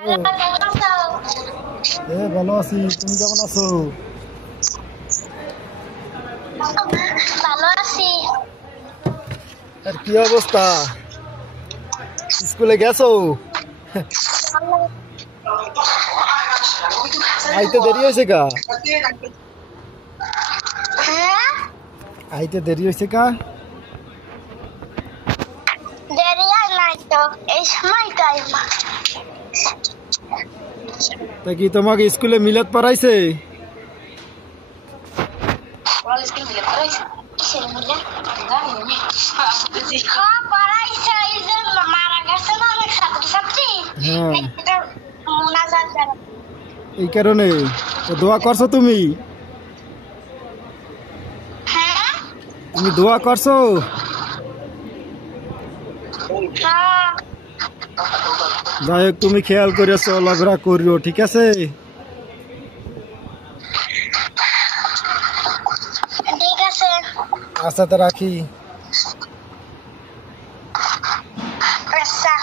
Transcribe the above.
ও, ভালো আছি, তুমি কেমন আছো? ভালো আছি। আর কি অবস্থা? স্কুলে গেছো? আইতে দেরি হয়েছে কা? হ্যাঁ, আইতে দেরি হয়েছে কা? দেরি আর নাই তো, এই সময়টাই তা কি তোমাকে স্কুলে মিলাদ পড়াইছে? পড়াইছে। এই যে মারা গেছে না অনেক ছাত্রছাত্রী, হ্যাঁ, এটা মোনাজাত যারা। এই কারণে তো দোয়া করছো তুমি? হ্যাঁ তুমি দোয়া করছো? হ্যাঁ, যাই হোক, তুমি খেয়াল করে চলাফেরা করিও, ঠিক আছে? ঠিক আছে। আচ্ছা, তো রাখি। আচ্ছা।